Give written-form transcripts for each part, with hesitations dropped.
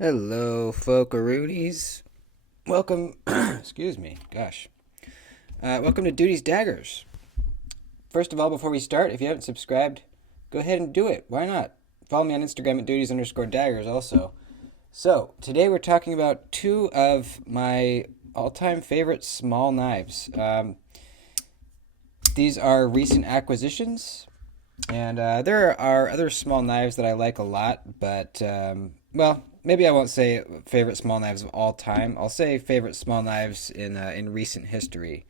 Hello, folkaroonies. Welcome, excuse me, gosh. Welcome to Duty's Daggers. First of all, before we start, if you haven't subscribed, go ahead and do it. Why not? Follow me on Instagram at duties_daggers also. So, today we're talking about two of my all-time favorite small knives. These are recent acquisitions, and there are other small knives that I like a lot, but, well, maybe I won't say favorite small knives of all time. I'll say favorite small knives in recent history.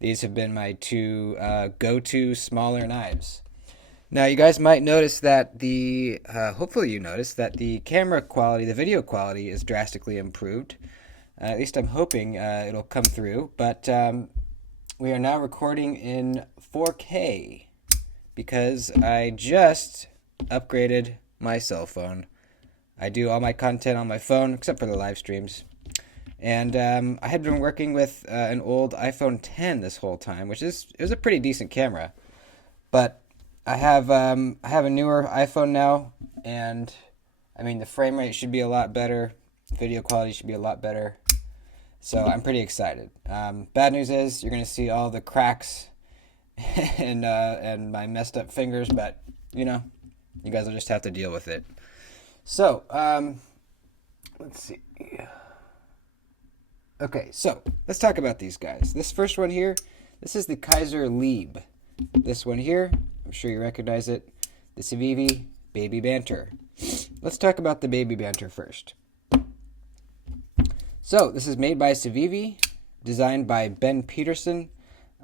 These have been my two go-to smaller knives. Now, you guys might notice that hopefully you notice that the camera quality, the video quality is drastically improved. At least I'm hoping it'll come through. But we are now recording in 4K because I just upgraded my cell phone. I do all my content on my phone except for the live streams. And I had been working with an old iPhone 10 this whole time, which is it was a pretty decent camera. But I have a newer iPhone now, and I mean the frame rate should be a lot better, video quality should be a lot better. So I'm pretty excited. Bad news is you're gonna see all the cracks and my messed up fingers, but you know, you guys will just have to deal with it. So let's see. Okay, so let's talk about these guys. This first one here, this is the Kizer Lieb. This one here, I'm sure you recognize it, the Civivi Baby Banter. Let's talk about the Baby Banter first. So this is made by Civivi, designed by Ben Peterson.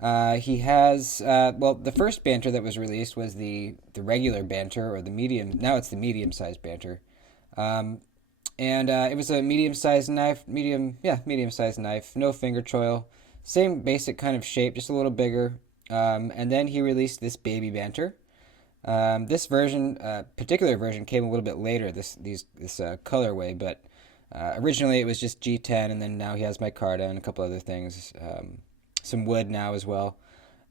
He has, well, the first Banter that was released was the regular Banter, or the medium, now it's the medium-sized Banter. And it was a medium-sized knife, medium-sized knife, no finger choil, same basic kind of shape, just a little bigger. And then he released this Baby Banter. This version, particular version, came a little bit later. This colorway, but originally it was just G10, and then now he has micarta and a couple other things, some wood now as well.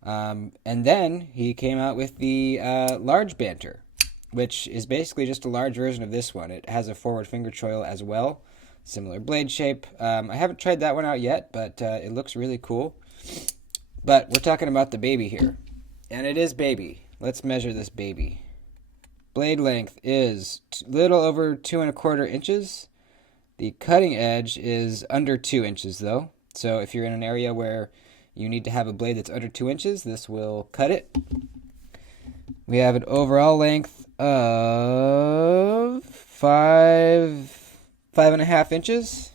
And then he came out with the large Banter, which is basically just a large version of this one. It has a forward finger choil as well, similar blade shape. I haven't tried that one out yet, but it looks really cool. But we're talking about the baby here, and it is baby. Let's measure this baby. Blade length is little over 2¼ inches. The cutting edge is under 2 inches though. So if you're in an area where you need to have a blade that's under 2 inches, this will cut it. We have an overall length of 5.5 inches.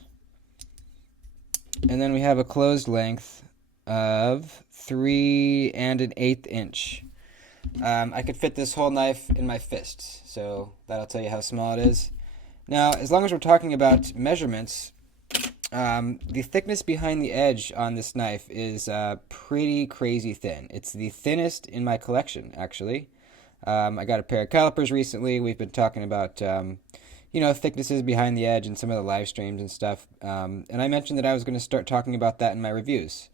And then we have a closed length of 3 1/8 inch. I could fit this whole knife in my fist, so that'll tell you how small it is. Now, as long as we're talking about measurements, the thickness behind the edge on this knife is pretty crazy thin. It's the thinnest in my collection, actually. I got a pair of calipers recently. We've been talking about, thicknesses behind the edge in some of the live streams and stuff. And I mentioned that I was going to start talking about that in my reviews,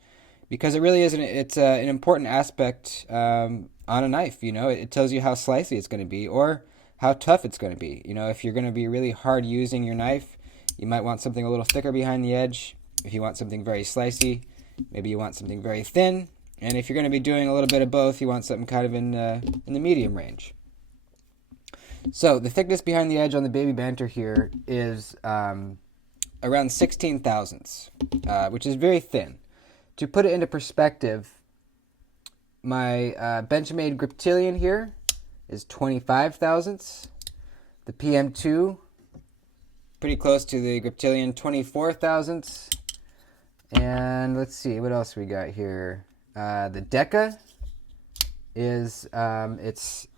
because it really is an important aspect on a knife. It tells you how slicey it's going to be or how tough it's going to be. If you're going to be really hard using your knife, you might want something a little thicker behind the edge. If you want something very slicey, maybe you want something very thin. And if you're going to be doing a little bit of both, you want something kind of in the medium range. So the thickness behind the edge on the Baby Banter here is around 16 thousandths, which is very thin. To put it into perspective, my Benchmade Griptilian here is 25 thousandths. The PM2, pretty close to the Griptilian, 24 thousandths. And let's see, what else we got here? The Deca is, it's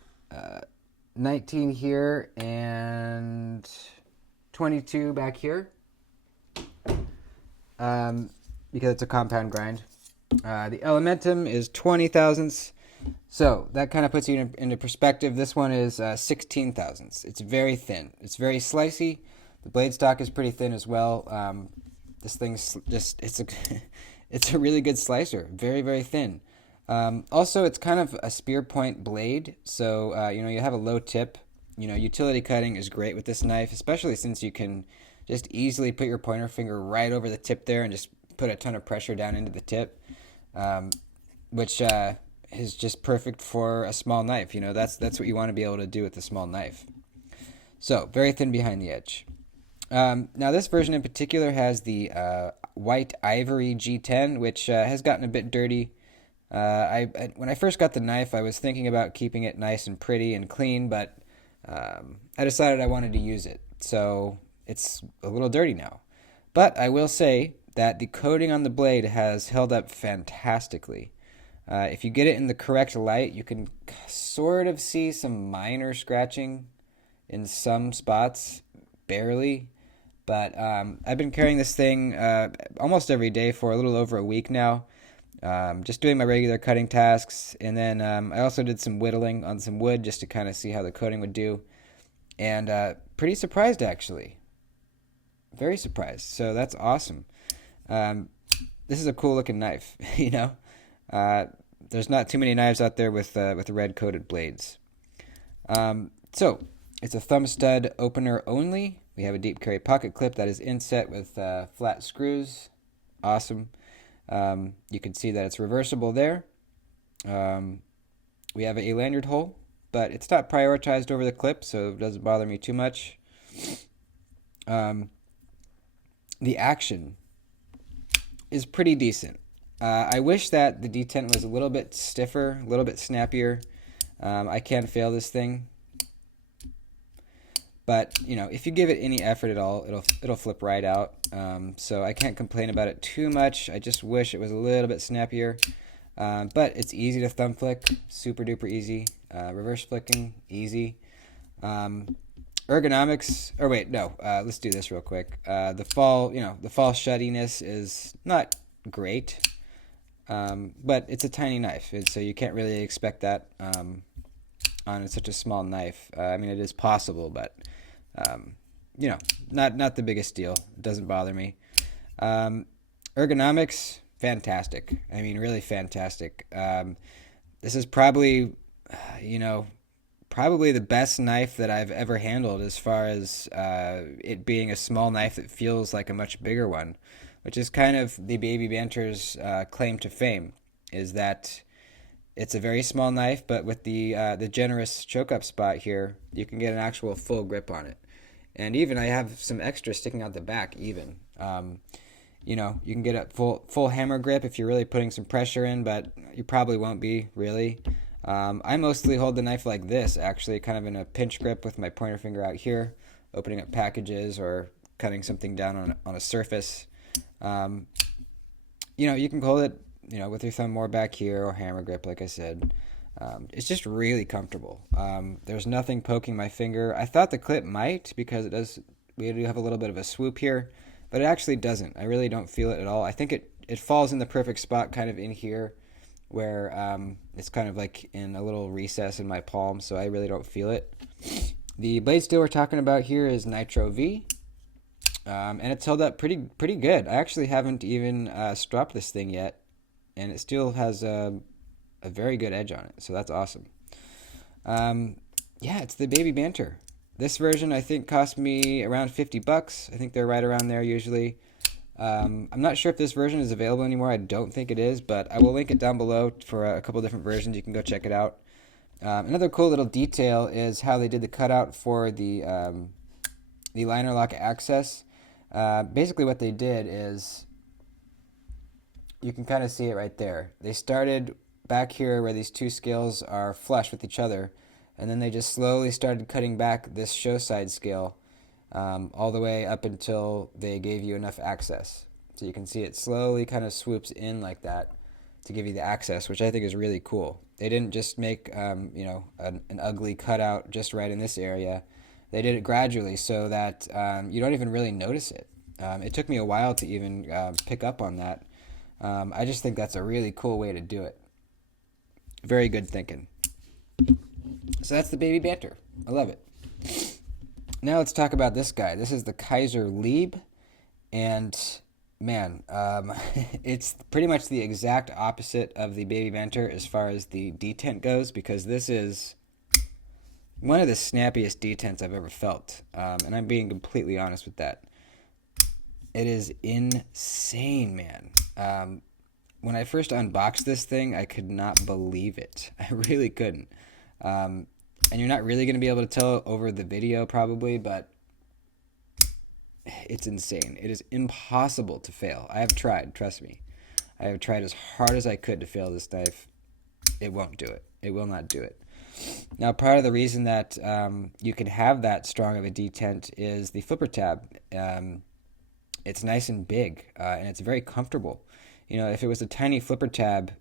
19 here and 22 back here. Because it's a compound grind. The Elementum is 20 thousandths. So that kind of puts you into perspective. This one is 16 thousandths. It's very thin. It's very slicey. The blade stock is pretty thin as well. This thing's just, it's a really good slicer. Very, very thin. Also, it's kind of a spear point blade. So, you have a low tip. Utility cutting is great with this knife, especially since you can just easily put your pointer finger right over the tip there and just put a ton of pressure down into the tip, which is just perfect for a small knife. You know, that's what you want to be able to do with a small knife. So, very thin behind the edge. Now, this version in particular has the white ivory G10, which has gotten a bit dirty. When I first got the knife, I was thinking about keeping it nice and pretty and clean, but I decided I wanted to use it. So it's a little dirty now. But I will say that the coating on the blade has held up fantastically. If you get it in the correct light, you can sort of see some minor scratching in some spots, barely. But I've been carrying this thing almost every day for a little over a week now, just doing my regular cutting tasks. And then I also did some whittling on some wood just to kind of see how the coating would do. And pretty surprised, actually. Very surprised. So that's awesome. This is a cool looking knife, you know. There's not too many knives out there with red coated blades. So it's a thumb stud opener only. We have a deep carry pocket clip that is inset with flat screws. Awesome. You can see that it's reversible there. We have a lanyard hole, but it's not prioritized over the clip, so it doesn't bother me too much. The action is pretty decent. I wish that the detent was a little bit stiffer, a little bit snappier. I can't fail this thing. But, you know, if you give it any effort at all, it'll flip right out. So I can't complain about it too much. I just wish it was a little bit snappier. But it's easy to thumb flick, super duper easy. Reverse flicking, easy. Ergonomics, or wait, no, let's do this real quick. The fall shuttiness is not great, but it's a tiny knife, and so you can't really expect that on such a small knife. I mean, it is possible, but you know, not the biggest deal. It doesn't bother me. Ergonomics, fantastic. I mean, really fantastic. This is probably, probably the best knife that I've ever handled as far as it being a small knife that feels like a much bigger one, which is kind of the Baby Banter's claim to fame, is that it's a very small knife, but with the generous choke-up spot here, you can get an actual full grip on it. And even I have some extra sticking out the back even. You know, you can get a full hammer grip if you're really putting some pressure in, but you probably won't be, really. I mostly hold the knife like this, actually, kind of in a pinch grip with my pointer finger out here, opening up packages or cutting something down on a surface. You know, you can hold it, you know, with your thumb more back here or hammer grip, like I said. It's just really comfortable. There's nothing poking my finger. I thought the clip might, because we do have a little bit of a swoop here, but it actually doesn't. I really don't feel it at all. I think it falls in the perfect spot kind of in here, where it's kind of like in a little recess in my palm, so I really don't feel it. The blade steel we're talking about here is Nitro V, and it's held up pretty good. I actually haven't even stropped this thing yet, and it still has a very good edge on it, so that's awesome. Yeah, it's the Baby Banter. This version I think cost me around $50. I think they're right around there usually. I'm not sure if this version is available anymore. I don't think it is, but I will link it down below for a couple different versions. You can go check it out. Another cool little detail is how they did the cutout for the liner lock access. Basically what they did is, you can kind of see it right there. They started back here where these two scales are flush with each other, and then they just slowly started cutting back this show side scale all the way up until they gave you enough access. So you can see it slowly kind of swoops in like that to give you the access, which I think is really cool. They didn't just make an ugly cutout just right in this area. They did it gradually so that you don't even really notice it. It took me a while to even pick up on that. I just think that's a really cool way to do it. Very good thinking. So that's the Baby Banter. I love it. Now let's talk about this guy. This is the Kizer Lieb, and man, it's pretty much the exact opposite of the Baby Banter as far as the detent goes, because this is one of the snappiest detents I've ever felt, and I'm being completely honest with that. It is insane, man. When I first unboxed this thing, I could not believe it. I really couldn't. And you're not really going to be able to tell over the video probably, but it's insane. It is impossible to fail. I have tried, trust me. I have tried as hard as I could to fail this knife. It won't do it. It will not do it. Now, part of the reason that you can have that strong of a detent is the flipper tab. It's nice and big, and it's very comfortable. If it was a tiny flipper tab,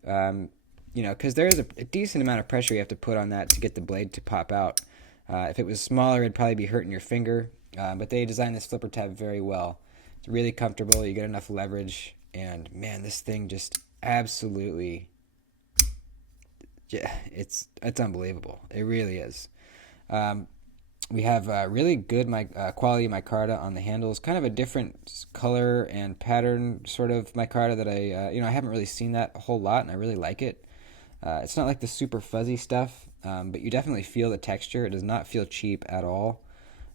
because there is a decent amount of pressure you have to put on that to get the blade to pop out. If it was smaller, it'd probably be hurting your finger, but they designed this flipper tab very well. It's really comfortable. You get enough leverage, and man, this thing just absolutely, yeah, it's unbelievable. It really is. We have really good quality micarta on the handles, kind of a different color and pattern sort of micarta that I haven't really seen that a whole lot, and I really like it. It's not like the super fuzzy stuff, but you definitely feel the texture. It does not feel cheap at all.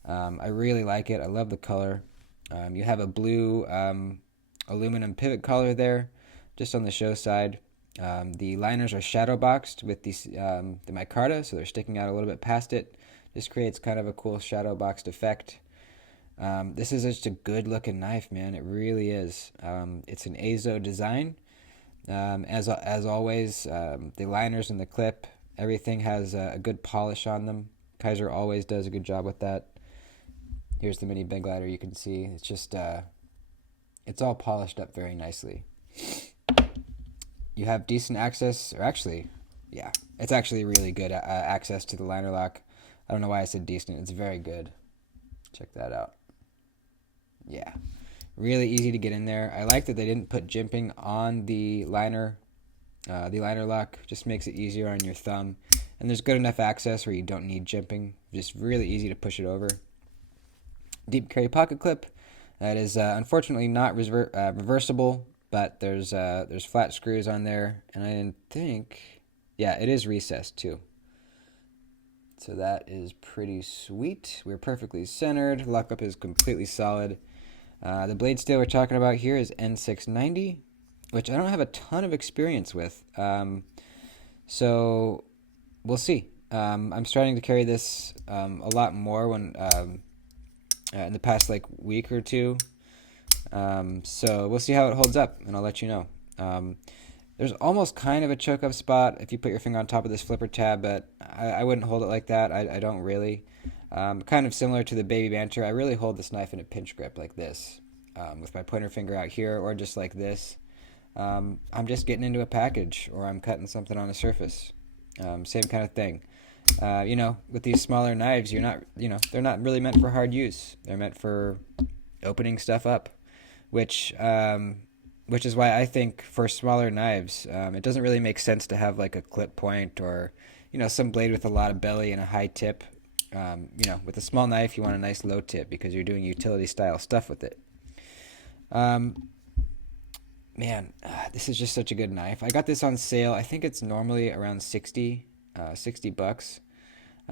I really like it. I love the color. You have a blue aluminum pivot collar there, just on the show side. The liners are shadow boxed with the micarta, so they're sticking out a little bit past it. This creates kind of a cool shadow boxed effect. This is just a good looking knife, man. It really is. It's an Azo design. As always, the liners and the clip, everything has a good polish on them. Kizer always does a good job with that. Here's the mini big glider. You can see it's just it's all polished up very nicely. You have decent access, or actually, yeah, it's actually really good access to the liner lock. I don't know why I said decent. It's very good. Check that out. Yeah. Really easy to get in there. I like that they didn't put jimping on the liner. The liner lock just makes it easier on your thumb. And there's good enough access where you don't need jimping. Just really easy to push it over. Deep carry pocket clip. That is unfortunately not reversible, but there's flat screws on there. And I didn't think... Yeah, it is recessed too. So that is pretty sweet. We're perfectly centered. Lockup is completely solid. The blade steel we're talking about here is N690, which I don't have a ton of experience with. So we'll see. I'm starting to carry this a lot more when in the past week or two. So we'll see how it holds up, and I'll let you know. There's almost kind of a choke-up spot if you put your finger on top of this flipper tab, but I wouldn't hold it like that. I don't really. Kind of similar to the Baby Banter, I really hold this knife in a pinch grip like this, with my pointer finger out here, or just like this. I'm just getting into a package, or I'm cutting something on a surface. Same kind of thing. With these smaller knives, they're not really meant for hard use. They're meant for opening stuff up, which is why I think for smaller knives, it doesn't really make sense to have like a clip point or, some blade with a lot of belly and a high tip. With a small knife, you want a nice low tip because you're doing utility style stuff with it. This is just such a good knife. I got this on sale. I think it's normally around $60.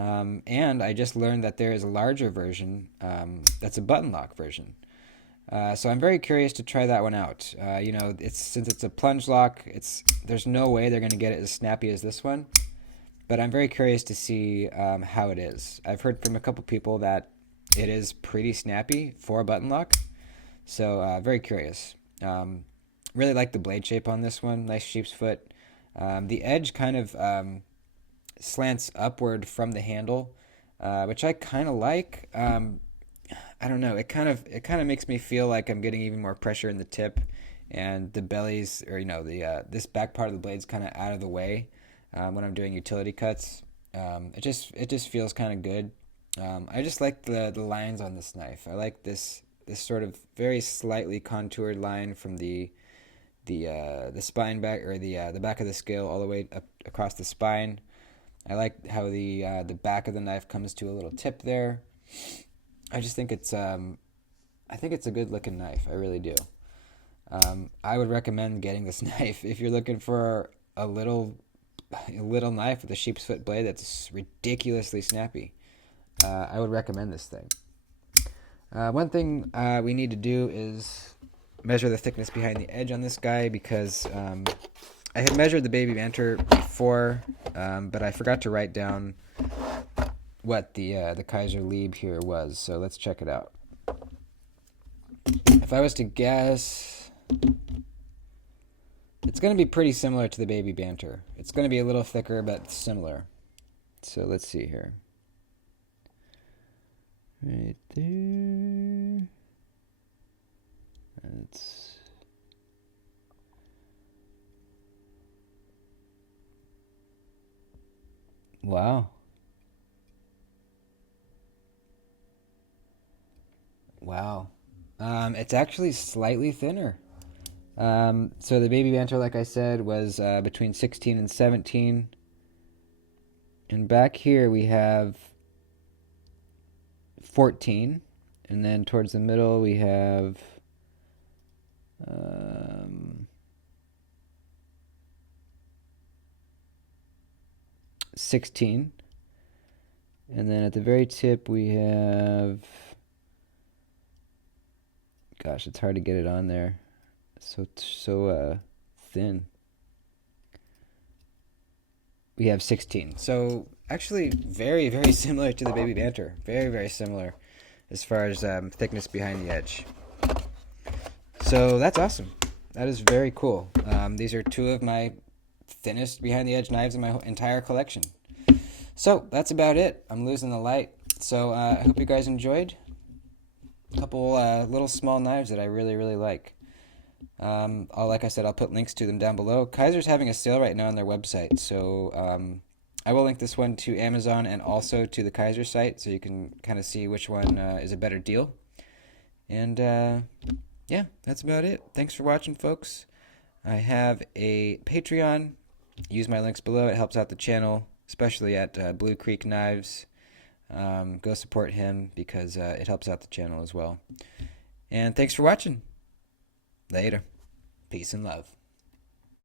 And I just learned that there is a larger version that's a button lock version. So I'm very curious to try that one out. Since it's a plunge lock, there's no way they're going to get it as snappy as this one. But I'm very curious to see how it is. I've heard from a couple people that it is pretty snappy for a button lock. So very curious. Really like the blade shape on this one. Nice sheep's foot. The edge kind of slants upward from the handle, which I kind of like. I don't know. It kind of makes me feel like I'm getting even more pressure in the tip, and the bellies, or this back part of the blade's kind of out of the way when I'm doing utility cuts. It just feels kind of good. I just like the lines on this knife. I like this sort of very slightly contoured line from the spine back, or the back of the scale all the way up across the spine. I like how the back of the knife comes to a little tip there. I just think it's a good looking knife. I really do. I would recommend getting this knife if you're looking for a little knife with a sheep's foot blade that's ridiculously snappy. I would recommend this thing. One thing we need to do is measure the thickness behind the edge on this guy because I had measured the Baby Banter before, but I forgot to write down what the Kizer Lieb here was. So let's check it out. If I was to guess, it's going to be pretty similar to the Baby Banter. It's going to be a little thicker, but similar. So let's see here. Right there. That's wow. Wow. It's actually slightly thinner. So the Baby Banter, like I said, was between 16 and 17. And back here we have 14. And then towards the middle we have 16. And then at the very tip we have, gosh, it's hard to get it on there. So thin. We have 16. So actually very, very similar to the Baby Banter. Very, very similar as far as thickness behind the edge. So that's awesome. That is very cool. These are two of my thinnest behind the edge knives in my entire collection. So that's about it. I'm losing the light. So I hope you guys enjoyed. A couple little small knives that I really, really like. Like I said, I'll put links to them down below. Kizer's having a sale right now on their website, so I will link this one to Amazon and also to the Kizer site, so you can kind of see which one is a better deal. And yeah, that's about it. Thanks for watching, folks. I have a Patreon. Use my links below. It helps out the channel, especially at Blue Creek Knives. Go support him because it helps out the channel as well. And thanks for watching. Later. Peace and love.